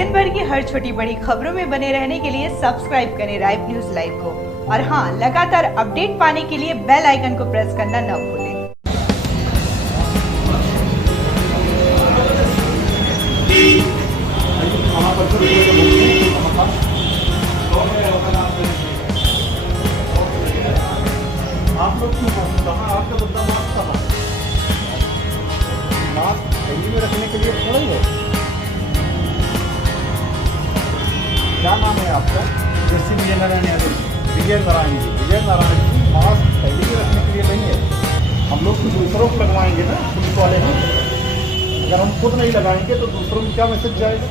दिन भर की हर छोटी बड़ी खबरों में बने रहने के लिए सब्सक्राइब करें राइब न्यूज लाइव को और हाँ, लगातार अपडेट पाने के लिए बेल आइकन को प्रेस करना न भूलें। आप लोग क्यों कहाँ आपका बंदा मास्क कहाँ मास्क थैली में रखने के लिए थोड़ा ही है। क्या नाम है आपका? जैसे विजय नारायण यादव। विजय नारायण जी, विजय नारायण जी, मास्क थैली में रखने के लिए नहीं है। हम लोग तो दूसरों को लगवाएंगे ना, पुलिस वाले हैं। अगर हम खुद नहीं लगाएंगे तो दूसरों को क्या मैसेज जाएगा?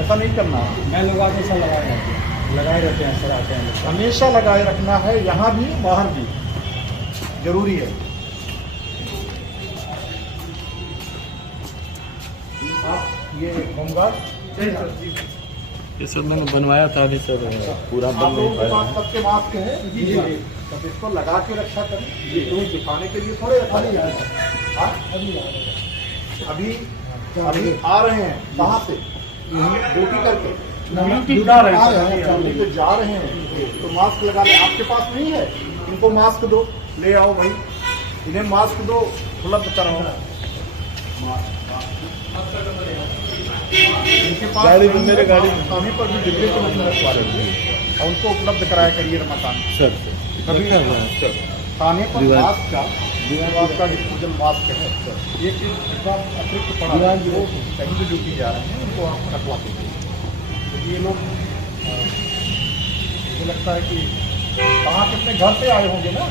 ऐसा नहीं करना है। मैं लगवाते सर लगाए रहते हैं सर, आते हैं हमेशा लगाए रखना है, यहाँ भी बाहर भी जरूरी है। आप ये होमगार्ड ये सर मैंने बनवाया था अभी सर, पूरा बन नहीं पाया। सबके मास्क है, तब इसको लगा के रखा करें। ये दिखाने के लिए थोड़े रखा अभी अभी आ रहे हैं कहाँ से? ड्यूटी करके जा रहे हैं तो मास्क लगा ले। आपके पास नहीं है, इनको मास्क दो, ले आओ भाई, इन्हें मास्क दो, उपलब्ध कराओ। इनके पास गाड़ी थाने पर भी डिब्बे के नहीं रखवा रहे हैं और उनको उपलब्ध कराया करिए रमाकांत सर। कभी थाने पर मास्क का डिस्पोजल मास्क है सर, एक अतिरिक्त पड़ा है जो कहीं भी ड्यूटी जा रहे हैं उनको आप रखवाते हैं। ये लोग मुझे लगता है कि कहाँ कितने घर से आए होंगे ना।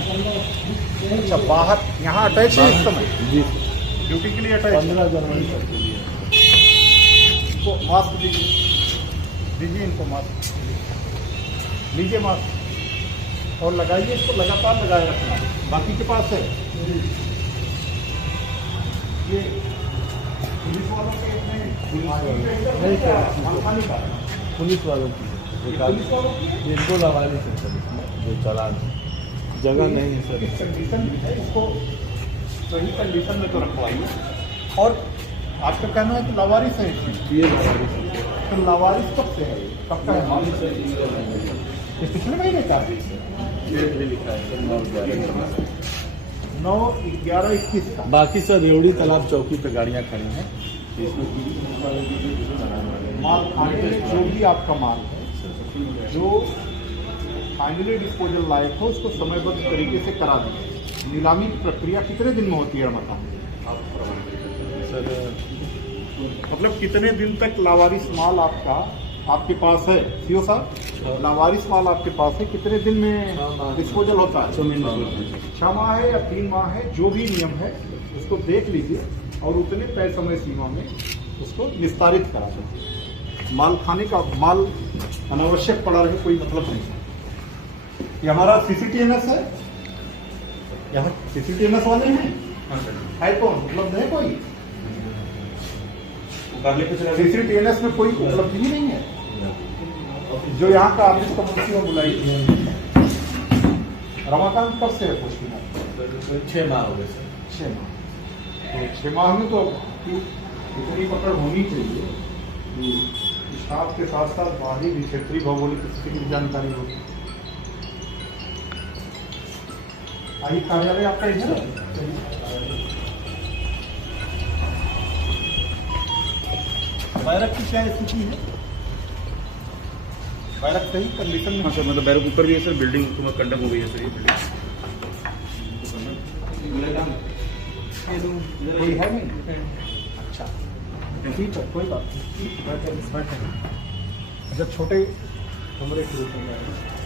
अच्छा, बाहर यहाँ अटैच है इस समय जी, ड्यूटी के लिए अटैच 15 जनवरी तक के लिए। इनको मास्क दीजिए इनको मास्क लीजिए मास्क और लगाइए, इसको लगातार लगाए रखना। बाकी के पास है ये पुलिस वालों के पुलिस वालों की इनको लगा नहीं सकते जो चला जगह नहीं है सर। कंडीशन है, इसको सही कंडीशन में तो रखवाइए। और आपका कहना है कि लावारिस है ये तो लावारिस कब से है? कब का है? पिछले महीने का लिखा है 9/11/21 का। बाकी सर रेवड़ी तालाब चौकी पे गाड़ियाँ खड़ी हैं, माल खाने में जो भी आपका माल है, जो फाइनली डिस्पोजल लायक हो, उसको समयबद्ध तरीके से करा दीजिए। नीलामी की प्रक्रिया कितने दिन में होती है रमाकांत सर? मतलब कितने दिन तक लावारिस माल आपके पास है? सीओ साहब, लावारिस माल आपके पास है, कितने दिन में डिस्पोजल होता है? 6 माह है या 3 माह है, जो भी नियम है उसको देख लीजिए और उतने तय समय सीमा में उसको निस्तारित करा दीजिए। माल खाने का माल अनावश्यक पड़ा रहे कोई मतलब नहीं। ये हमारा CCTNS है, यहाँ CCTNS वाले हैं, है कौन उपलब्ध है? कोई CCTNS में कोई उपलब्धि ही नहीं है जो यहाँ का ऑफिस कम्युनिटी में बुलाई। रमाकांत कब से है पोस्टिंग? 6 माह हो गए सर। 6 माह। तो 6 माह में तो इतनी पकड़ होनी चाहिए कि स्टाफ के साथ साथ बाहरी भी क्षेत्रीय भौगोलिक स्थिति की जानकारी होगी। आई कार्यालय आपका इधर है? बैरक की क्या स्थिति है? बैरक सही कंडीशन में? हाँ सर, मतलब बैरक ऊपर भी है सर, बिल्डिंग तो कंडम हो गई है सर। ये बिल्डिंग कोई है नहीं? अच्छा ठीक है, कोई बात नहीं, बैठे जब छोटे कमरे के रूप में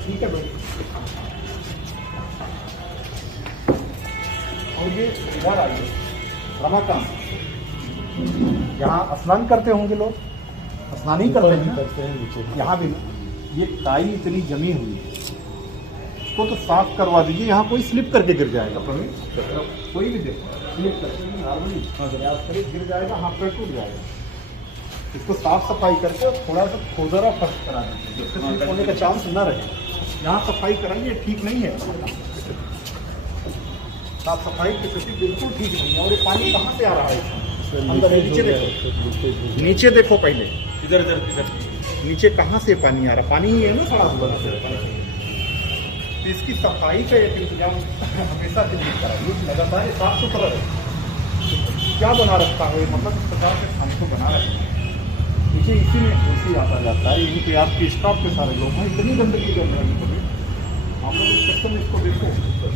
ठीक है भाई। और ये इधर आइए रमाकांत, यहाँ स्नान करते होंगे लोग, स्नान ही करते हैं। यहाँ भी ये काई इतनी जमी हुई है, इसको तो साफ करवा दीजिए। यहाँ कोई स्लिप करके गिर जाएगा, कोई भी देखो स्लिप करके गिर जाएगा, हाथ पैर टूट जाएगा। इसको साफ सफाई करके थोड़ा सा खोदरा फर्श करा दीजिए जिससे स्लिप होने का चांस न रहे। यहाँ सफाई कराइए, ठीक नहीं है साफ सफाई की स्थिति बिल्कुल ठीक नहीं है। और ये पानी कहाँ से आ रहा है? अंदर नीचे देखो, नीचे देखो पहले। इधर इधर इधर नीचे कहाँ से पानी आ रहा? पानी ही है ना सड़ा हुआ। तो इसकी सफाई का एक इंतजाम हमेशा के लिए कराइए, लगातार साफ सुथरा रहे। क्या बना रखता है मतलब इस प्रकार के खाने को बना रखता है नीचे, इसी में उसी आता जाता है। यहीं पे आपके स्टाफ के सारे लोग हैं, इतनी गंदगी कर रहे हैं। आप लोग इस कस्टम इसको देखो,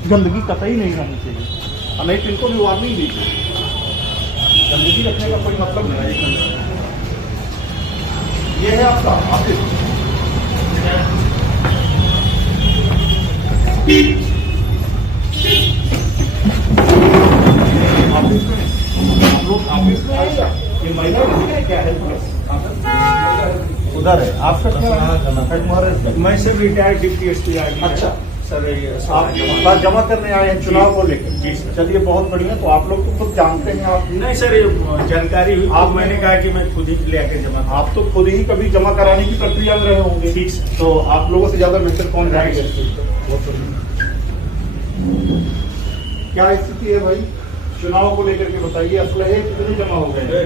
गंदगी कतई नहीं रहनी चाहिए, और नहीं तो इनको भी वार्निंग दीजिए। गंदगी रखने का कोई मतलब नहीं है। ये है आपका ऑफिस। ऑफिस में हम लोग ऑफिस में आएगा, ये महिला है क्या है? उधर है आपका क्या? मैं सर रिटायर्ड डिप्टी एसपी। अच्छा सर आप जमा करने आए हैं चुनाव को लेकर? जी सर। चलिए बहुत बढ़िया। तो आप लोग तो खुद जानते हैं आप? नहीं सर, ये जानकारी हुई आप मैंने कहा कि मैं खुद ही ले आके जमा। आप तो खुद ही कभी जमा कराने की प्रक्रिया में रहे होंगे। ठीक सर। तो आप लोगों से ज्यादा बेहतर कौन जाएंगे? क्या स्थिति है भाई चुनाव को लेकर के बताइए। असलहे कितने जमा हो गए?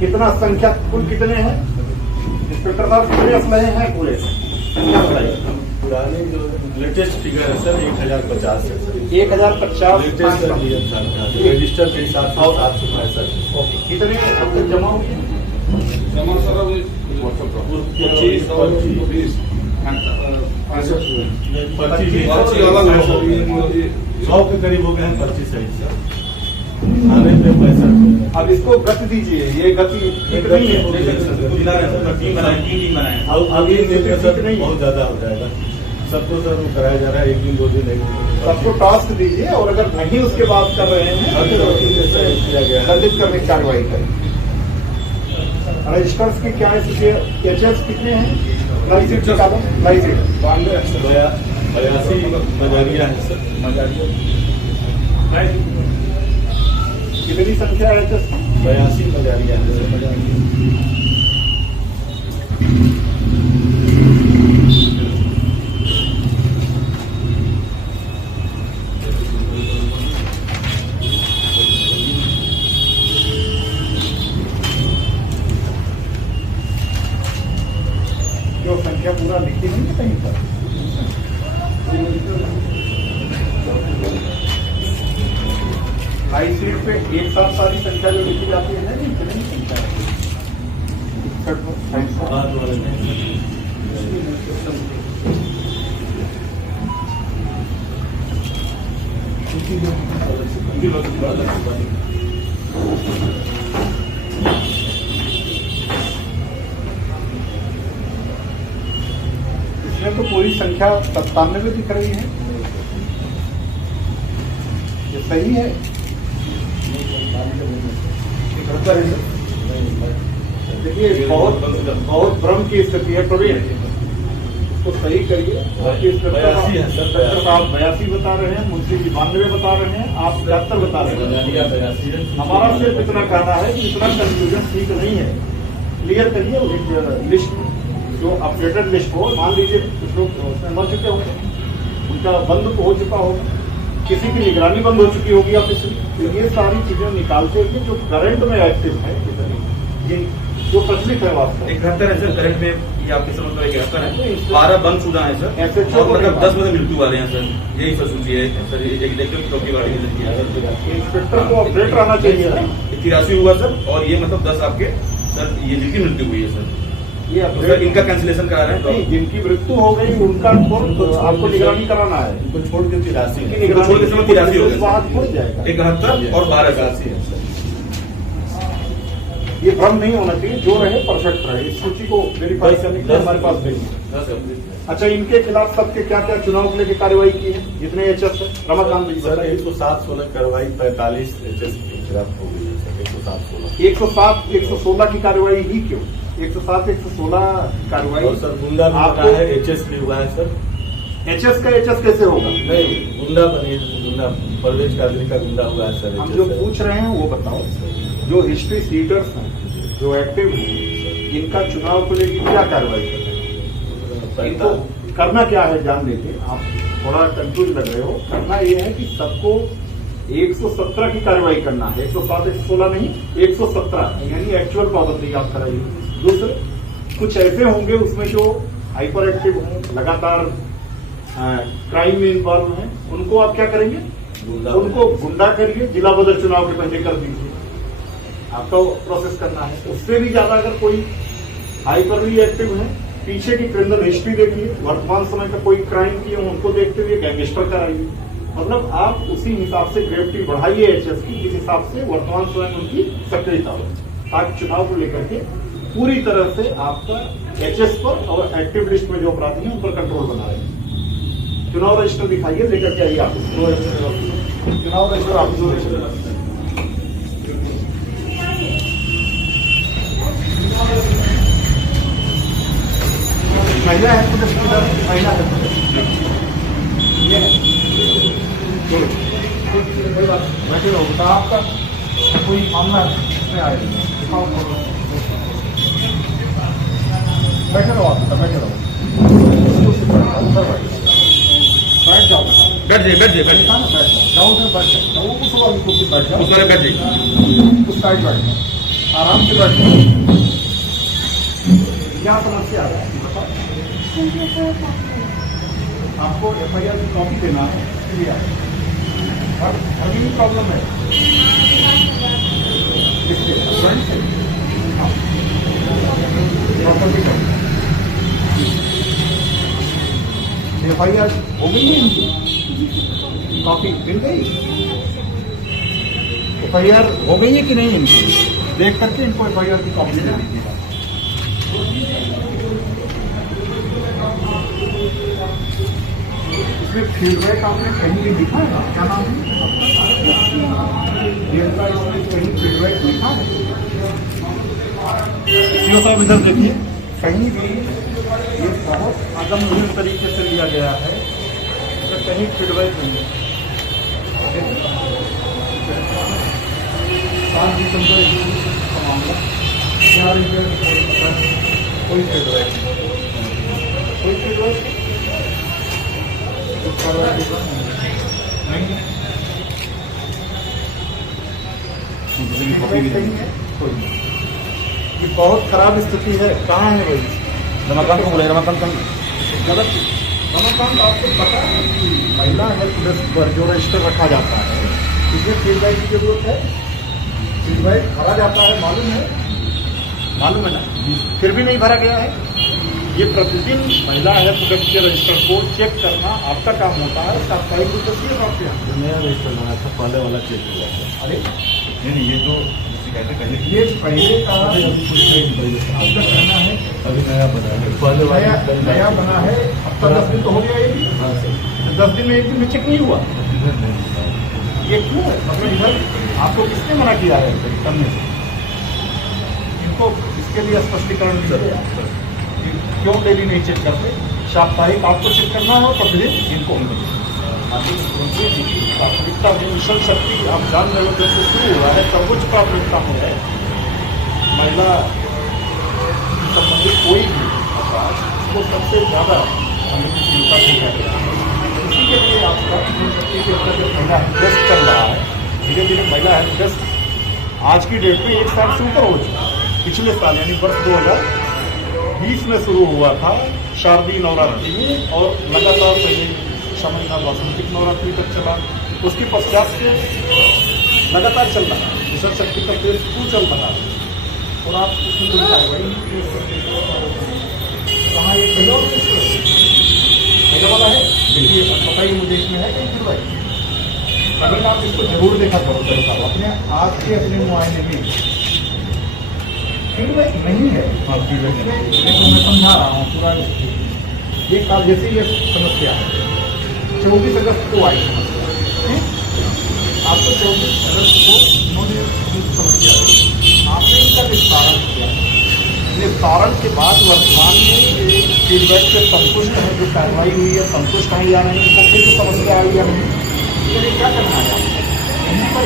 कितना संख्या कुल कितने हैं? इंस्पेक्टर साहब कितने असलहे हैं पूरे? पुराने जो लेटेस्ट फिगर है सर 1050 है सर। 1050 लेटेस्ट रजिस्टर के हिसाब से 765। कितने अब तक जमा हुए? जमा सर 25 और 20 100 के करीब हो गए हैं। 25 है सर, आने पे 65। अब इसको गति दीजिए, ये गति ठीक नहीं है। अब ये सर बहुत ज्यादा हो जाएगा। सबको सर वो कराया जा रहा है, 1 दिन 2 दिन नहीं। सबको टास्क दीजिए, और अगर नहीं उसके बाद कर रहे हैं दंडित करने की कार्रवाई करें। रजिस्टर्स की क्या स्थिति है? एचएस कितने हैं? नई सीट निकालो, नई सीट 82 मजारिया है सर। कितनी संख्या है एचएस? 82 मजारिया है। जो संख्या पूरा लिखी नहीं है कहीं पर? नई सीट पे एक साथ सारी संख्या जो लिखी जाती है नहीं, कितनी संख्या है? 62। इसमें तो पूरी संख्या 97 दिख रही है। ये सही है? देखिए बहुत भ्रम की स्थिति है। प्रवीण उसको सही करिए। 82 बता रहे हैं, मुंशी जी 92 बता रहे हैं, आप 73 बता रहे हैं। हमारा सिर्फ इतना कहना है कि इतना कंफ्यूजन ठीक नहीं है। क्लियर करिए लिस्ट, जो अपडेटेड लिस्ट हो। मान लीजिए कुछ लोग उसमें मर चुके होंगे, उनका बंद हो चुका होगा, किसी की निगरानी बंद हो चुकी होगी ऑफिस में। तो ये सारी चीजें निकालते हुए जो करंट में एक्टिव है, ये जो प्रचलित है वास्तव 71 है सर करंट में, ये आपके समझ में 71 है। 12 बंद शुदा है सर, ऐसे और मतलब 10 बंदे मृत्यु वाले हैं सर। यही सर सूची है सर, एक चौकीवाड़ी की लड़की है। इंस्पेक्टर को अपडेट रहना चाहिए ना। 83 हुआ सर, और ये मतलब 10 आपके सर ये जिनकी मृत्यु हुई है सर, ये तो सर इनका कैंसिलेशन करा रहे हैं। नहीं, जिनकी मृत्यु हो गई उनका आपको निगरानी कराना है। उनको छोड़ के 83 उनकी निगरानी छोड़ के समय 83 हो गए। बात हो जाएगा। 71 और 12 है सर। ये भ्रम नहीं होना चाहिए, जो रहे परफेक्ट रहे। इस सूची को वेरीफाई करने के लिए हमारे पास भेजिए। अच्छा, इनके खिलाफ सबके क्या क्या चुनाव के लिए कार्रवाई की है? जितने एचएस है रमाकांत जी सर 107-16 कार्रवाई 45 एचएस के खिलाफ हो गई है सर। 107-16 107-116 की कार्रवाई ही क्यों? 107-116 कार्रवाई और सर गुंडा भी आपको बना है, एचएस भी हुआ है सर। एचएस का एचएस कैसे होगा? नहीं, गुंडा बनी है, गुंडा परवेज कादरी का गुंडा हुआ है सर। हम जो पूछ रहे हैं वो बताओ। जो हिस्ट्री सीटर्स हैं, जो एक्टिव हैं, इनका चुनाव को लेकर क्या कार्रवाई कर रहे हैं? इनको करना क्या है जान लेते। आप थोड़ा कंफ्यूज लग रहे हो। करना ये है कि सबको 117 की कार्रवाई करना है, 107 116 नहीं, 117 यानी एक्चुअल पाबंदी आप कराइए। दूसरे कुछ ऐसे होंगे उसमें जो हाइपर एक्टिव हों, लगातार क्राइम में इन्वॉल्व हैं, उनको आप क्या करेंगे? उनको गुंडा करिए, जिला बदल चुनाव के पहले कर दीजिए, आपका प्रोसेस करना है। उससे भी ज्यादा अगर कोई हाइपरली एक्टिव है, पीछे की क्रिमिनल हिस्ट्री देखिए, वर्तमान समय का कोई क्राइम किए उनको देखते हुए गैंगस्टर कराइए। मतलब आप उसी हिसाब से ग्रेविटी बढ़ाइए एचएस की, जिस हिसाब से वर्तमान समय में उनकी सक्रियता हो, ताकि चुनाव को लेकर के पूरी तरह से आपका एचएस पर और एक्टिव लिस्ट में जो अपराधी हैं उन पर कंट्रोल बना रहे हैं। चुनाव रजिस्टर दिखाइए, लेकर के आइए ऑफिस, चुनाव रजिस्टर ऑफिस। महिला है पुलिस की तरफ, महिला है ये है। कोई बात बैठे रहो, बता आपका कोई मामला इसमें आएगा, दिखाओ, बैठे रहो आप, बैठे रहो, बैठ जाओ, बैठ जाइए बैठ जाइए बैठ जाओ, जाओ उधर बैठ जाओ, उस वाली कुर्सी बैठ जाओ, उस वाले बैठ जाइए, उस साइड बैठ जाओ, आराम से बैठ जाओ। क्या समस्या आ रहा है बताओ? आपको एफआईआर की कॉपी देना है, अभी भी प्रॉब्लम है एफआईआर हो गई है इनकी, कॉपी मिल गई, एफआईआर हो गई है कि नहीं इनकी, देख करके इनको एफआईआर की कॉपी दे दीजिएगा। इसमें फीडबैक आपने कहीं भी लिखा है? क्या नाम है इसमें कहीं फीडबैक लिखा है? सीओ साहब इधर देखिए, कहीं भी ये बहुत अगम्भीर तरीके से लिया गया है, इसमें कहीं फीडबैक नहीं है। 7 दिसंबर का मामला, 4 कोई फीडबैक नहीं, कोई फीडबैक ये बहुत खराब स्थिति है। कहाँ है भाई रमाकांत को बोले, रमाकांत गलत, रमाकांत आपको पता है कि महिला हेल्प डेस्क पर जो रजिस्टर रखा जाता है इसमें फीडबैक की जरूरत है, फीडबैक भरा जाता है, मालूम है ना, फिर भी नहीं भरा गया है। ये प्रतिदिन महिला हेल्प डेस्क के रजिस्टर को चेक करना आपका काम होता है, साप्ताहिक रूप से आपके यहाँ नया रजिस्टर बनाया था, पहले वाला चेक हुआ था। अरे नहीं ये तो पहले ये पहले का आपका कहना है, अभी नया बना है, पहले वाला नया बना है, अब तक 10 दिन तो हो गया ये भी। हाँ सर, 10 दिन में एक दिन में चेक नहीं हुआ, इधर नहीं ये क्यों है? मतलब इधर आपको किसने मना किया है करने से? इनको इसके लिए स्पष्टीकरण दीजिए, क्यों डेली नहीं चेक करते? साप्ताहिक आपको चेक करना हो, प्रतिदिन इनको प्राथमिकता में मिशन शक्ति आप जान रहे हो जैसे शुरू हुआ है, सर्वोच्च प्राथमिकता में है महिला संबंधित कोई भी अपराध, उसको सबसे ज्यादा हमें चिंता दिया गया है। इसी के लिए आपका मिशन शक्ति के अंदर जो महिला हेल्प डेस्क चल रहा है, धीरे धीरे महिला हेल्प डेस्क आज की डेट में 1 साल से ऊपर हो चुका है। पिछले साल यानी वर्ष 2020 में शुरू हुआ था शारदीय नवरात्रि में, और लगातार पहले महीना वासंतिक नवरात्रि तक चला, उसके पश्चात से लगातार चल रहा है, मिशन शक्ति का पेज 2 चल रहा है, और आप उसमें कोई कार्रवाई नहीं कर सकते। कहाँ ये पहला वाला है? देखिए बताइए मुझे, इसमें है कहीं फिर अगर आप इसको जरूर देखा करो साहब, अपने आज के अपने मुआयने में फीडबैक नहीं है। हाँ फीडबैक मैं समझा रहा हूँ पूरा, ये काल जैसे ये समस्या है 24 अगस्त को आई समस्या, आपको 24 अगस्त को उन्होंने समस्या आई, आपने इसका निस्तारण किया, निस्तारण के बाद वर्तमान में ये फीडबैक से संतुष्ट है, जो कार्रवाई हुई है संतुष्ट है या नहीं, तो फिर समस्या आई या नहीं, तो ये क्या करना है आपको? यहीं पर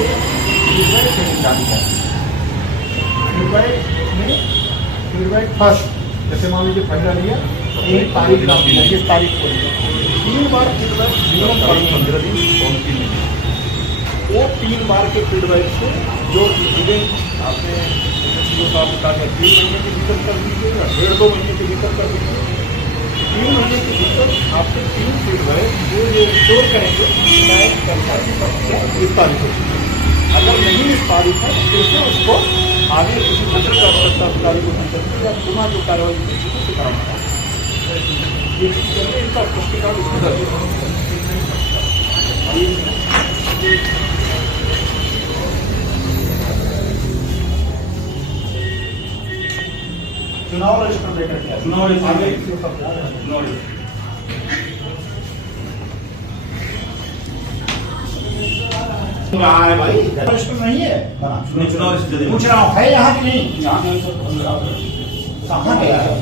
फीडबैक देनी जानी है। फीडबैक में फीडबैक फर्स्ट, जैसे मान लीजिए पहला लिया, एक तारीख का 21 तारीख को 3 बार फीडबैक मिनिमम 15 दिन, वो 3 बार के फीडबैक से जो इवेंट आपने जो साहब कहा 3 महीने के भीतर कर दीजिए या 1.5-2 महीने के भीतर कर दीजिए। 3 महीने के भीतर आपके 3 फीडबैक जो ये स्टोर करेंगे बैंक कर्मचारी विस्तारित होगी। अगर नहीं विस्तारित है तो फिर से उसको आगे किसी दूसरे कार्यकर्ता अधिकारी को संपर्क या पुनः जो कार्रवाई करती है उसे कराना है। ये इनका पुस्तिका चुनाव रजिस्टर लेकर के चुनाव रजिस्टर आगे रहा है भाई, रजिस्टर नहीं है बना। चुनाव रजिस्टर पूछ रहा हूँ है यहाँ की नहीं? कहाँ गया है?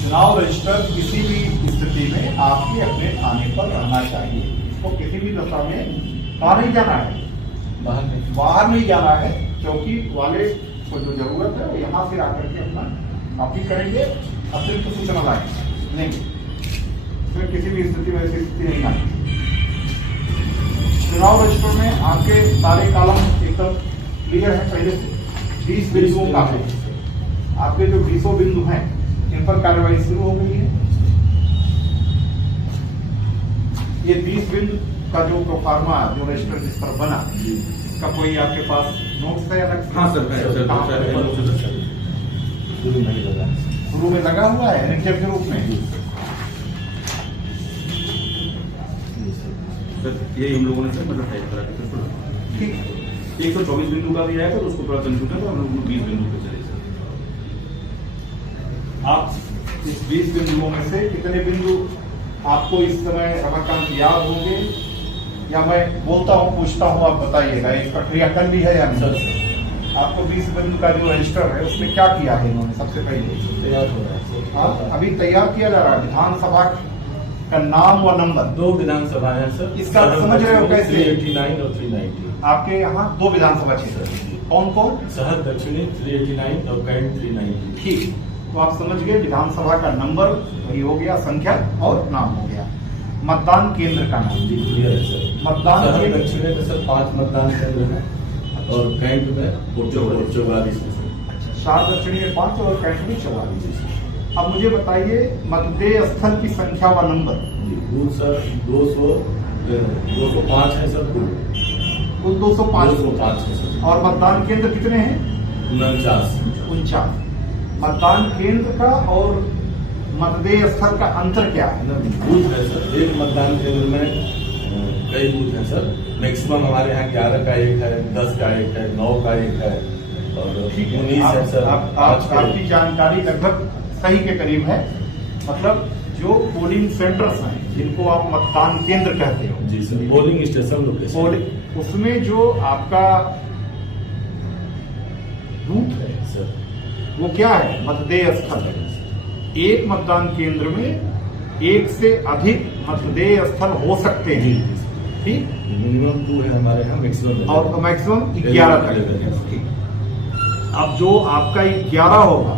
चुनाव रजिस्टर किसी भी स्थिति में आपके अपने थाने पर रहना चाहिए। इसको किसी भी दशा में कहाँ नहीं जाना है, बाहर नहीं जाना है। चौकी वाले को जो जरूरत है वो यहाँ से आकर के अपना कॉपी करेंगे, अतिरिक्त सूचना लाएंगे नहीं, फिर किसी भी स्थिति में ऐसी स्थिति नहीं आएगी। चुनाव रजिस्टर में आपके सारे कॉलम एकदम क्लियर है पहले से। 20 बिंदुओं का है, आपके जो 20 बिंदु हैं इन पर कार्रवाई शुरू हो गई है। ये 20 बिंदु का जो प्रोफार्मा जो रजिस्टर जिस पर बना, इसका कोई आपके पास नोट्स है अलग? हाँ सर, शुरू में लगा हुआ है रिक्टर के रूप में। सर यही हम लोगों ने सर मतलब टाइप करा के ठीक 124 बिंदु का भी आया था तो उसको थोड़ा कंफ्यूजन था, हम लोग 20 बिंदु पे चले सर। आप इस 20 बिंदुओं में से कितने बिंदु आपको इस समय रमाकांत याद होंगे, या मैं बोलता हूँ पूछता हूँ आप बताइएगा? इस प्रक्रिया कर ली है या नहीं? आपको 20 बिंदु का जो रजिस्टर है उसमें क्या किया है इन्होंने? सबसे पहले तैयार हो रहा है। अभी तैयार किया जा रहा है। विधानसभा का नाम व नंबर 2 विधानसभा है सर। इसका समझ रहे हो कैसे? 389 और 390 आपके यहाँ 2 विधानसभा क्षेत्र, कौन कौन? शहर दक्षिणी 389 और कैंट 390। ठीक, तो आप समझ गए विधानसभा का नंबर वही हो गया, संख्या और नाम हो गया। मतदान केंद्र का नाम जी क्लियर है सर। मतदान शहर केंद्र दक्षिणी में सर 5 मतदान केंद्र है और कैंट में 44 है सर। शार दक्षिणी में 5 और कैंट में 44। अब मुझे बताइए मतदेय स्थल की संख्या व नंबर। जी बूथ सर 205 है सर। कुल 205 है सर। और मतदान केंद्र कितने हैं? 49। मतदान केंद्र का और मतदेय स्थल का अंतर क्या है? बूथ है सर, एक मतदान केंद्र में कई बूथ है सर। मैक्सिमम हमारे यहाँ 11 का एक है, 10 का एक है, 9 का एक है और 19 है सर। आपकी जानकारी लगभग सही के करीब है। मतलब जो पोलिंग सेंटर्स हैं जिनको आप मतदान केंद्र कहते हो, जी सर, पोलिंग स्टेशन लोकेशन, उसमें जो आपका बूथ है सर वो क्या है? मतदेय स्थल है। एक मतदान केंद्र में एक से अधिक मतदेय स्थल हो सकते हैं, ठीक? मिनिमम 2 है हमारे यहाँ, मैक्सिमम और मैक्सिमम 11 तक। ठीक, अब जो आपका 11 होगा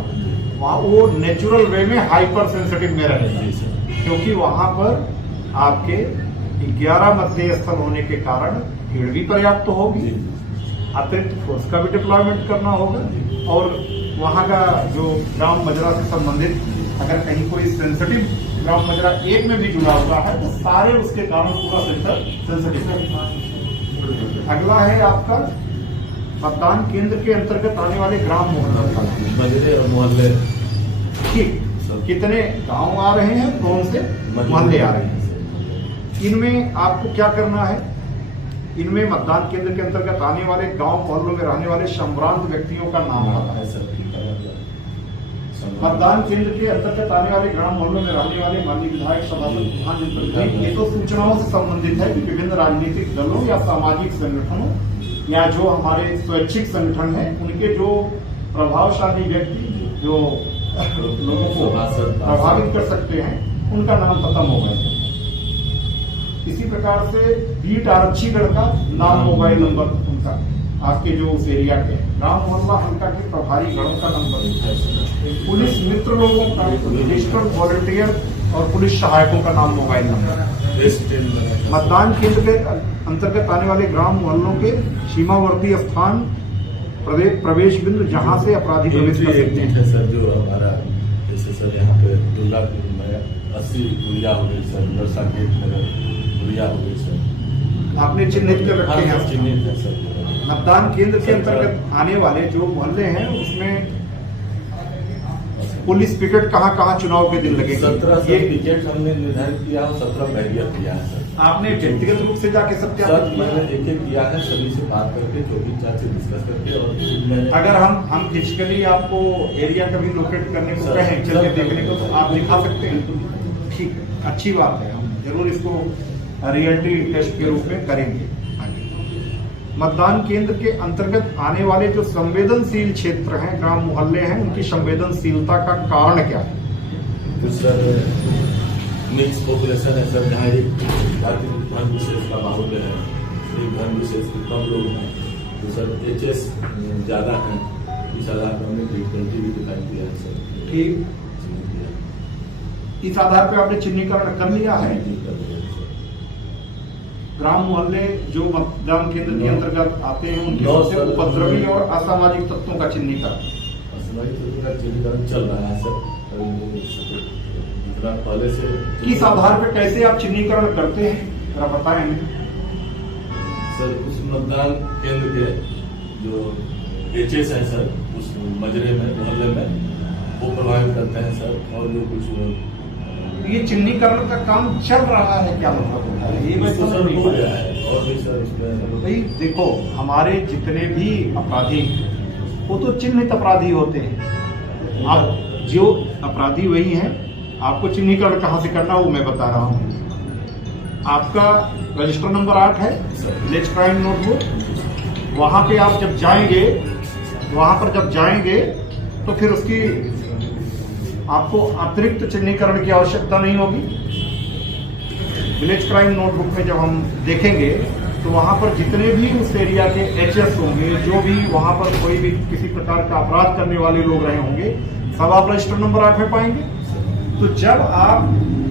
वहाँ वो नेचुरल वे में हाइपर सेंसिटिव में रहेगा, क्योंकि वहां पर आपके 11 मतदेय स्थल होने के कारण भीड़ भी पर्याप्त होगी, अतिरिक्त फोर्स का भी डिप्लॉयमेंट करना होगा और वहां का जो ग्राम मजरा से संबंधित अगर कहीं कोई सेंसिटिव ग्राम मजरा एक में भी जुड़ा हुआ है तो सारे उसके कारण पूरा सेंटर सेंसिटिव है। अगला है आपका मतदान केंद्र के अंतर्गत आने वाले ग्राम मजरे और मोहल्ले। ठीक, कितने गांव आ रहे हैं, कौन से मोहल्ले आ रहे हैं? इनमें आपको क्या करना है? इनमें मतदान केंद्र के अंतर्गत आने वाले गांव मोहल्लों में रहने वाले संभ्रांत व्यक्तियों का नाम आता है सर। मतदान केंद्र के अंतर्गत आने वाले ग्राम मोहल्लों में रहने वाले माननीय विधायक सभापति प्रधान जनप्रतिनिधि, ये तो सूचनाओं से संबंधित है कि विभिन्न राजनीतिक दलों या सामाजिक संगठनों या जो हमारे स्वैच्छिक संगठन हैं उनके जो प्रभावशाली व्यक्ति जो लोगों को प्रभावित कर सकते हैं उनका नाम खत्म हो गया। इसी प्रकार से बीट आरक्षीगढ़ का नाम, मोबाइल नंबर उनका, आपके जो उस एरिया के ग्राम मोहल्ला हल्का के प्रभारी गणों का नंबर, पुलिस मित्र लोगों का, रजिस्टर्ड वॉलंटियर और पुलिस सहायकों का नाम, मोबाइल नंबर। बेस्ट ट्रेन बना था। मतदान केंद्र के अंतर्गत आने वाले ग्राम मोहल्लों के सीमावर्ती स्थान प्रवेश बिंदु जहां से अपराधी प्रवेश कर सकते हैं। है सर जो हमारा जैसे सर यहाँ पे दुर्गापुर में 80 पुलिया हो गई सर, नरसा गेट नगर पुलिया हो गई सर, आपने चिन्हित कर रखे हैं। चिन्हित है सर। मतदान केंद्र के अंतर्गत आने वाले जो मोहल्ले हैं उसमें पुलिस पिकेट कहाँ चुनाव के दिन लगेगी? 17 विकेट हमने निर्धारित किया और 17 बैरियर किया है सर। आपने व्यक्तिगत रूप से जाके सत्यापित सर मैंने एक किया है, सभी से बात करके चौकी चार से डिस्कस करके, और मैंने अगर हम फिजिकली आपको एरिया कभी लोकेट करने को कहें, चल के देखने को, तो आप दिखा सकते हैं। ठीक, अच्छी बात है, हम जरूर इसको रियलिटी टेस्ट के रूप में करेंगे। मतदान केंद्र के अंतर्गत आने वाले जो संवेदनशील क्षेत्र हैं, ग्राम मोहल्ले हैं, उनकी संवेदनशीलता का कारण क्या है? तो सर मिक्स पॉपुलेशन है सर, जहाँ एक जाति धर्म विशेष का माहौल है, एक धर्म विशेष कम लोग हैं, तो सर एचएस ज्यादा है, इस आधार पर हमने डिफिकल्टी भी दिखाई दिया है सर। ठीक, इस आधार पर आपने चिन्हीकरण कर लिया है। ग्राम मोहल्ले जो मतदान केंद्र के अंतर्गत आते हैं उनके सबसे उपद्रवी और असामाजिक तत्वों का चिन्हीकरण चल रहा है सर। पहले से किस आधार पर कैसे आप चिन्हीकरण करते हैं जरा बताएं? सर उस मतदान केंद्र के जो एचएस है सर, उस मजरे में मोहल्ले में वो प्रभावित करते हैं सर, और जो कुछ ये चिन्हीकरण का काम चल रहा है, क्या मतलब होता है ये? मैं समझ नहीं पाया है। और भी सर उसमें भाई देखो, हमारे जितने भी अपराधी वो तो चिन्हित अपराधी होते हैं। आप जो अपराधी वही हैं, आपको चिन्हीकरण कहाँ से करना वो मैं बता रहा हूँ। आपका रजिस्टर नंबर 8 है विलेज क्राइम नोटबुक, वहां पे आप जब जाएंगे, वहां पर जब जाएंगे तो फिर उसकी आपको अतिरिक्त चिन्हीकरण की आवश्यकता नहीं होगी। विलेज क्राइम नोटबुक में जब हम देखेंगे तो वहां पर जितने भी उस एरिया के एचएस होंगे, जो भी वहां पर कोई भी किसी प्रकार का अपराध करने वाले लोग रहे होंगे, सब आप रजिस्टर नंबर 8 में पाएंगे। तो जब आप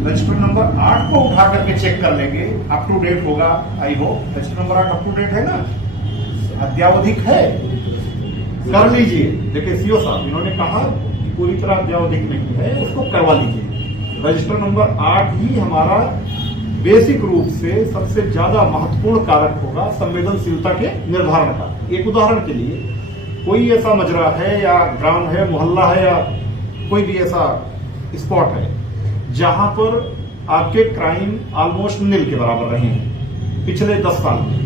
रजिस्टर नंबर 8 को उठा करके चेक कर लेंगे, अप टू डेट होगा, I hope register number 8 up to date है ना, अद्यावधिक है, कर लीजिए। देखिए सीओ साहब इन्होंने कहा पूरी तरह अद्यावधिक नहीं है, उसको करवा लीजिए। रजिस्टर नंबर 8 ही हमारा बेसिक रूप से सबसे ज्यादा महत्वपूर्ण कारक होगा संवेदनशीलता के निर्धारण का। एक उदाहरण के लिए, कोई ऐसा मजरा है या ग्राम है, मोहल्ला है, या कोई भी ऐसा स्पॉट है जहां पर आपके क्राइम ऑलमोस्ट नील के बराबर रहे हैं पिछले 10 साल में,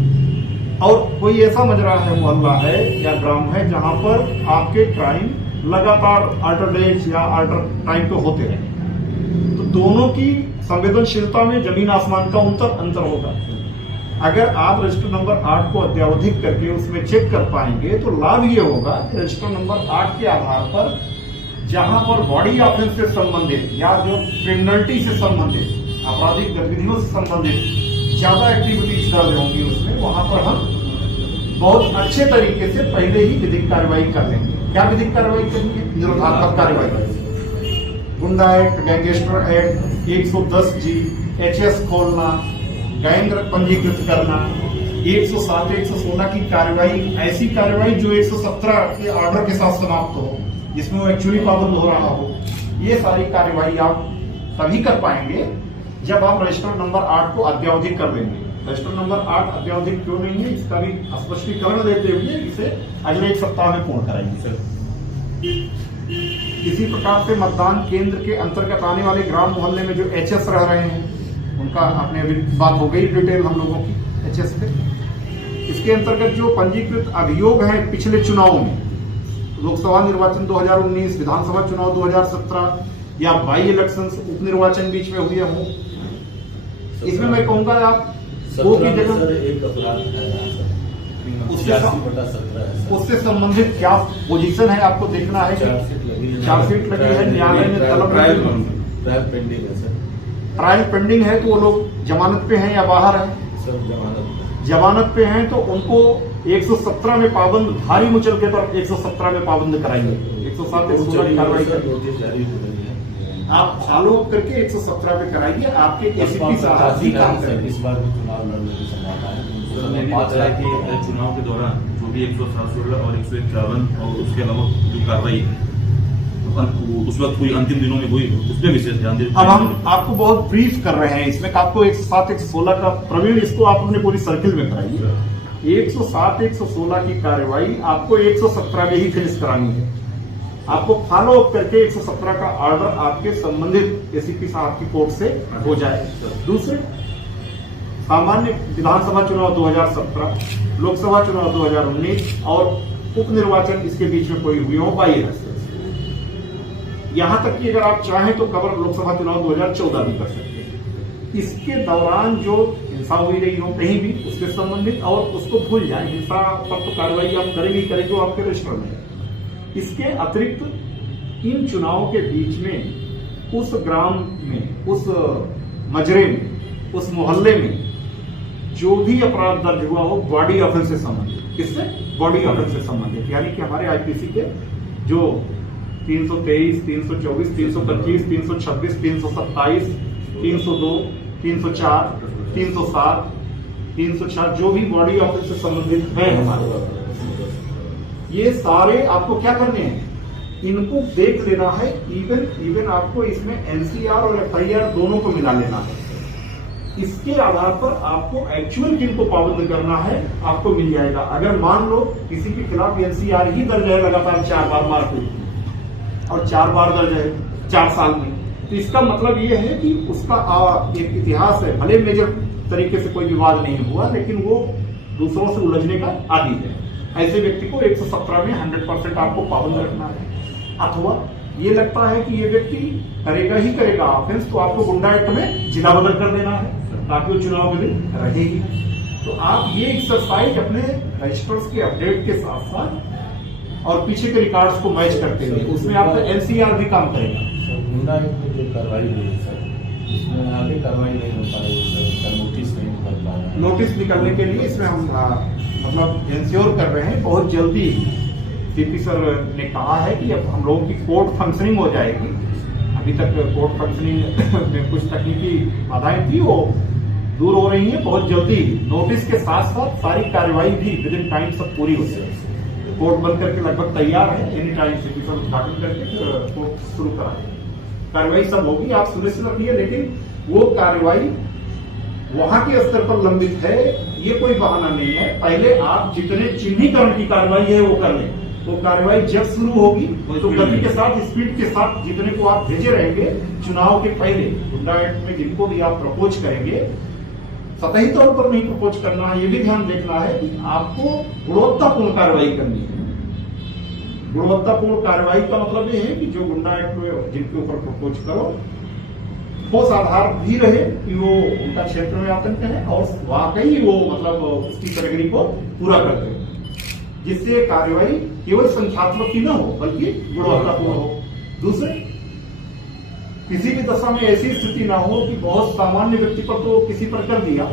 और कोई ऐसा मजरा है, मोहल्ला है या ग्राम है जहां पर आपके क्राइम लगातार अल्टर डेज या अल्टर टाइम पे होते रहे, तो दोनों की संवेदनशीलता में जमीन आसमान का अंतर होगा। अगर आप रजिस्टर नंबर 8 को अद्यावधिक करके उसमें चेक कर पाएंगे तो लाभ ये होगा कि रजिस्टर नंबर 8 के आधार पर जहां पर बॉडी ऑफेंस से संबंधित या जो क्रिमिनलिटी से संबंधित, आपराधिक गतिविधियों से संबंधित ज्यादा एक्टिविटीज दर्ज होंगी उसमें, वहां पर हम बहुत अच्छे तरीके से पहले ही विधिक कार्रवाई कर लेंगे। क्या विधिक कार्रवाई करेंगे? निरोधात्मक कार्रवाई, गुंडा act, gangster act, 110G, HS खोलना, गैंग पंजीकृत करना, 107, 116 की कार्रवाई, ऐसी कार्रवाई जो 117 के ऑर्डर के साथ समाप्त हो, जिसमें वो एक्चुअली पाबंद हो रहा हो, ये सारी कार्रवाई आप तभी कर पाएंगे जब आप रजिस्टर नंबर 8 को अद्यावधिक कर लेंगे। रजिस्टर नंबर 8 अद्यावधिक क्यों नहीं है, इसका भी स्पष्टीकरण देते हुए इसे अगले 1 सप्ताह में पूर्ण कराएंगे सर। इसी प्रकार से मतदान केंद्र के अंतर्गत आने वाले ग्राम मोहल्ले में जो एचएस रह रहे हैं, उनका आपने अभी बात हो गई डिटेल हम लोगों की एचएस पे। इसके अंतर्गत जो पंजीकृत अभियोग हैं पिछले चुनाव में, लोकसभा निर्वाचन 2019, विधानसभा चुनाव 2017 या बाई इलेक्शंस उप निर्वाचन बीच में हुए हों, इसमें मैं कहूंगा आप दो की जगह एक अपराध है, उससे संबंधित क्या पोजीशन है आपको देखना है। चार्जशीट लगी है, न्यायालय में तलब ट्रायल पेंडिंग है सर। ट्रायल पेंडिंग है तो वो लोग जमानत पे हैं या बाहर हैं? सब जमानत पे हैं तो उनको 117 में पाबंद, भारी मुचल के तरफ 117 में पाबंद कराएंगे। 107 116 की कार्रवाई नोटिस जारी हो रही है, आप फॉलो अप करके 117 पे कराइए, आपके एसीपी साहब भी काम करेंगे। इस बार भी चुनाव लड़ने की संभावना है। सर, मेरी बात है कि चुनाव के दौरान जो भी 107 और 151 और उसके अलावा जो कार्रवाई है उस वक्त कोई अंतिम दिनों में हुई, उसमें विशेष ध्यान दें। अब हम आपको बहुत ब्रीफ कर रहे हैं इसमें, आपको 107 116 का प्रवीण, इसको आप अपने पूरी सर्किल में कराइए। 107 116 की कार्रवाई आपको 117 में ही फिनिश करानी है। आपको फॉलो अप करके 117 का ऑर्डर आपके संबंधित एसीपी साहब की कोर्ट से हो जाए। दूसरे, सामान्य विधानसभा चुनाव 2017, लोकसभा चुनाव 2019 और उप निर्वाचन इसके बीच में कोई हुई हो 22 से, यहां तक कि अगर आप चाहें तो कवर लोकसभा चुनाव 2014 भी कर सकते हैं। इसके दौरान जो हिंसा हुई रही हो कहीं भी उसके संबंधित, और उसको भूल जाए, हिंसा पर तो कार्रवाई आप करेंगे जो आपके रजिस्टर में। इसके अतिरिक्त इन चुनावों के बीच में उस ग्राम में, उस मजरे में, उस मोहल्ले में जो भी अपराध दर्ज हुआ हो बॉडी ऑफेंस से संबंधित, किससे? बॉडी ऑफेंस से संबंधित, यानी कि हमारे आईपीसी के जो 323, 324, 325, 326, 327, 302, 304, 307, 304 जो भी बॉडी ऑफेंस से संबंधित है हमारे, ये सारे आपको क्या करने हैं? इनको देख लेना है। इवन आपको इसमें एनसीआर और एफआईआर दोनों को मिला लेना है। इसके आधार पर आपको एक्चुअल किनको पाबंद करना है आपको मिल जाएगा। अगर मान लो किसी के खिलाफ एनसीआर ही दर्ज है लगातार 4 बार मारपीट और 4 बार दर्ज है 4 साल में, तो इसका मतलब ये है कि उसका एक इतिहास है। भले मेजर तरीके से कोई विवाद नहीं हुआ, लेकिन वो दूसरों से उलझने का आदी है। ऐसे व्यक्ति को 117 में 100% आपको पाबंद रखना है। अथवा ये लगता है कि ये व्यक्ति करेगा ही करेगा ऑफेंस, तो आपको गुंडा एक्ट में जिला बदल कर देना है ताकि वो चुनाव के दिन रहेगी। तो आप ये एक्सरसाइज अपने रजिस्टर्स के अपडेट के साथ साथ और पीछे के रिकॉर्ड्स को मैच करते हुए, उसमें आपका एनसीआर भी काम करेगा। गुंडा एक्ट में जो कार्रवाई हुई है सर, इसमें आगे कार्रवाई नहीं हो पा रही है सर, नोटिस नहीं निकल पा रहा है। नोटिस निकलने के लिए इसमें हम मतलब इंश्योर कर रहे हैं बहुत जल्दी। सीपी सर ने कहा है कि अब हम लोगों की कोर्ट फंक्शनिंग हो जाएगी। अभी तक कोर्ट फंक्शनिंग में कुछ तकनीकी बाधाएं थी, वो दूर हो रही है। बहुत जल्दी नोटिस के साथ साथ सारी कार्रवाई भी विद इन टाइम सब पूरी हो जाएगी। कोर्ट बंद करके लगभग तैयार है, एनी टाइम सीपी सर उद्घाटन करके कोर्ट शुरू कराएंगे। कार्रवाई सब होगी, आप सुनिश्चित रखिए। लेकिन वो कार्रवाई वहां के स्तर पर लंबित है, ये कोई बहाना नहीं है। पहले आप जितने चिन्हीकरण की कार्रवाई है वो कर लें। वो कार्रवाई जब शुरू होगी तो गति के साथ, स्पीड के साथ जितने को आप भेजे रहेंगे चुनाव के पहले, गुंडा एक्ट में जिनको भी आप प्रपोज करेंगे, सतही तौर पर नहीं प्रपोज करना है। ये भी ध्यान देखना है कि आपको गुणवत्तापूर्ण कार्रवाई करनी है। गुणवत्तापूर्ण कार्रवाई का मतलब ये है कि जो गुंडा एक्ट में जिनके ऊपर प्रपोज करो ठोस आधार भी रहे कि वो उनका क्षेत्र में आतंक है और वाकई वो मतलब उसकी कैटेगरी को पूरा करते हैं, जिससे कार्रवाई केवल संख्यात्मक ही न हो बल्कि गुणवत्तापूर्ण हो। दूसरे, किसी भी दशा में ऐसी स्थिति ना हो कि बहुत सामान्य व्यक्ति पर तो किसी पर कर दिया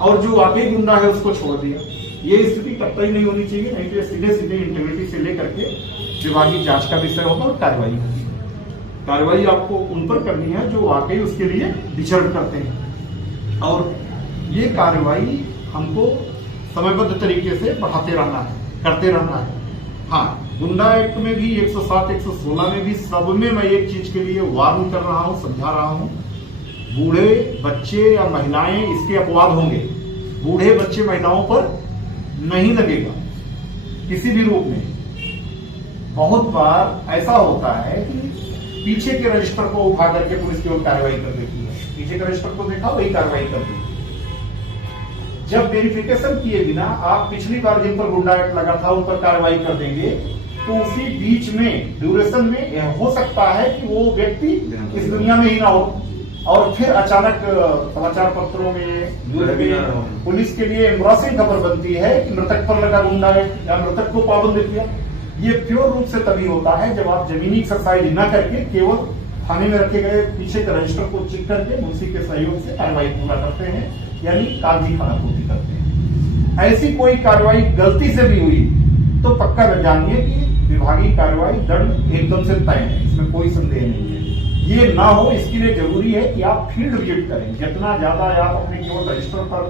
और जो वाकई गुंडा है उसको छोड़ दिया। ये स्थिति कतई नहीं होनी चाहिए, नहीं तो सीधे सीधे इंटीग्रिटी से लेकर के विभागीय जांच का विषय होगा और कार्रवाई होगी। कार्रवाई आपको उन पर करनी है जो वाकई उसके लिए डिजर्व करते हैं, और ये कार्रवाई हमको समयबद्ध तरीके से बढ़ाते रहना है, करते रहना है। हाँ, गुंडा एक्ट में भी 107 116 में भी सब में मैं एक चीज के लिए वार्न कर रहा हूं, समझा रहा हूं। बूढ़े बच्चे या महिलाएं इसके अपवाद होंगे। बूढ़े बच्चे महिलाओं पर नहीं लगेगा किसी भी रूप में। बहुत बार ऐसा होता है कि पीछे के रजिस्टर को उठा करके पुलिस की ओर कार्रवाई कर देती है। पीछे के रजिस्टर को देखा, वही कार्रवाई कर देती है। जब वेरिफिकेशन किए बिना आप पिछली बार जिन पर गुंडा एक्ट लगा था उन पर कार्रवाई कर देंगे तो उसी बीच में ड्यूरेशन में हो सकता है कि वो व्यक्ति इस दुनिया में ही ना हो, और फिर अचानक समाचार पत्रों में पुलिस के लिए एम्ब्रॉसिंग खबर बनती है कि मृतक पर लगा गुंडा एक्ट या मृतक को पाबंद किया। ये प्योर रूप से तभी होता है जब आप जमीनी एक्सरसाइज न करके केवल थाने में रखे गए पीछे के रजिस्टर को चेक करके मुंशी के सहयोग से कार्रवाई पूरा करते हैं, यानी कागजी खानापूर्ति करते हैं। ऐसी कोई कार्रवाई गलती से भी हुई तो पक्का जानिए कि विभागीय कार्रवाई दंड एकदम से तय है, इसमें कोई संदेह नहीं है। ये ना हो, इसके लिए जरूरी है कि आप फील्ड विजिट करें। जितना ज्यादा आप अपने केवल रजिस्टर पर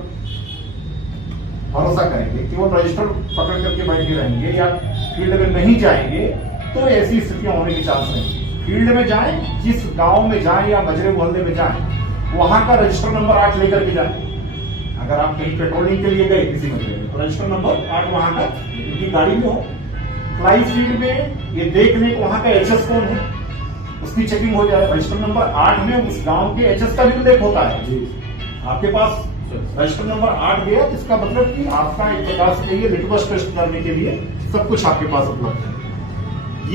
भरोसा करेंगे, केवल रजिस्टर पकड़ करके बैठे रहेंगे या फील्ड में नहीं जाएंगे तो ऐसी स्थितियां होने के चांस नहीं। फील्ड में जाएं, जिस गांव में जाएं या मजरे मोहल्ले में जाएं, वहां का रजिस्टर नंबर 8 लेकर के जाएं। अगर आप कहीं पेट्रोलिंग के लिए गए किसी मजरे में तो रजिस्टर नंबर 8 वहां का उनकी गाड़ी में हो। फ्लाई फील्ड में ये देख लें वहां का एचएस कौन है, उसकी चेकिंग हो जाए। रजिस्टर नंबर 8 में उस गांव के एचएस का भी उल्लेख होता है। आपके पास रजिस्टर नंबर 8 गया तो इसका मतलब कि आपका एक प्रकार से कहिए लिटमस टेस्ट करने के लिए सब कुछ आपके पास उपलब्ध है।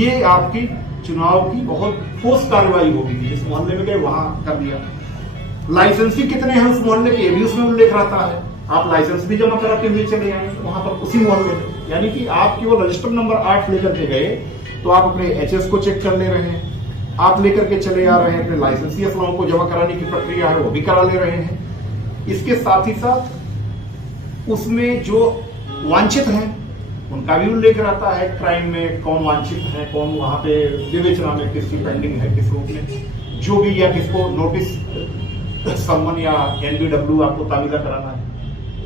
ये आपकी चुनाव की बहुत ठोस कार्रवाई होगी। जिस मोहल्ले में गए वहां कर दिया। लाइसेंसी कितने हैं उस मोहल्ले के, ये भी उसमें उल्लेख रहता है। आप लाइसेंस भी जमा करा के हुए चले आएंगे वहां पर उसी मोहल्ले में। यानी कि आप केवल रजिस्टर नंबर 8 लेकर के गए तो आप अपने एचएस को चेक कर ले रहे हैं, आप लेकर के चले आ रहे हैं, अपने लाइसेंसी असलाओं को जमा कराने की प्रक्रिया है वो भी करा ले रहे हैं। इसके साथ ही साथ उसमें जो वांछित हैं उनका भी उल्लेख रहता है। क्राइम में कौन वांछित है, कौन वहां पे विवेचना में, किसकी पेंडिंग है, किस रूप में, जो भी, या किसको नोटिस सम्मन या एनबीडब्ल्यू आपको तामीला कराना है,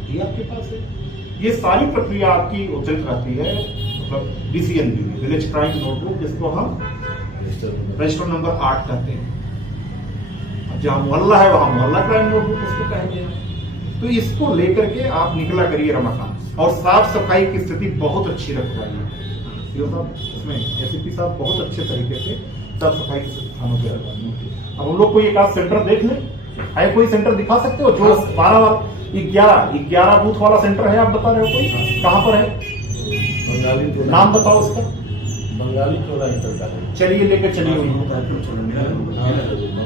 ये आपके पास है। ये सारी प्रक्रिया आपकी उचित रहती है। मतलब डीसीएनबी विलेज क्राइम नोटबुक, जिसको हम रजिस्टर नंबर 8 कहते हैं। जहां मोहल्ला है वहां मोहल्ला क्राइम नोटबुक उसको कहते हैं। तो इसको लेकर के आप निकला करिए रमाकांत। और साफ सफाई की स्थिति बहुत अच्छी रखवाइए। इसमें एसीपी साहब बहुत अच्छे तरीके से साफ सफाई की स्थानों पर रखवाइए। अब हम लोग कोई एक आध सेंटर देख ले, है कोई सेंटर दिखा सकते हो जो 12 वाला 11 बूथ वाला सेंटर है? आप बता रहे हो कोई कहां पर है? बंगाली नाम बताओ उसका। बंगाली चौड़ा इंटर का है। चलिए लेकर चलिए।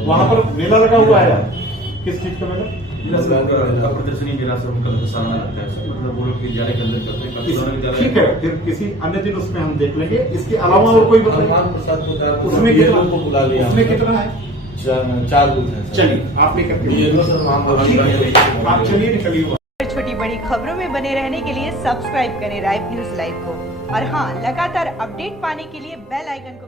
वहां पर मेला लगा हुआ है। किस चीज का मेला? प्रदर्शनी मेला से उनका सामना लगता है। मतलब वो लोग जाने के अंदर करते हैं। ठीक है, फिर किसी अन्य दिन उसमें हम देख लेंगे। इसके अलावा और कोई हनुमान प्रसाद को उसमें कितना को बुला लिया? उसमें कितना है? 4 बूथ है। चलिए आप लेकर आप चलिए निकलिए। छोटी बड़ी खबरों में बने रहने के लिए सब्सक्राइब करें राइफ न्यूज लाइव को। और हाँ, लगातार अपडेट पाने के लिए बेल आइकन को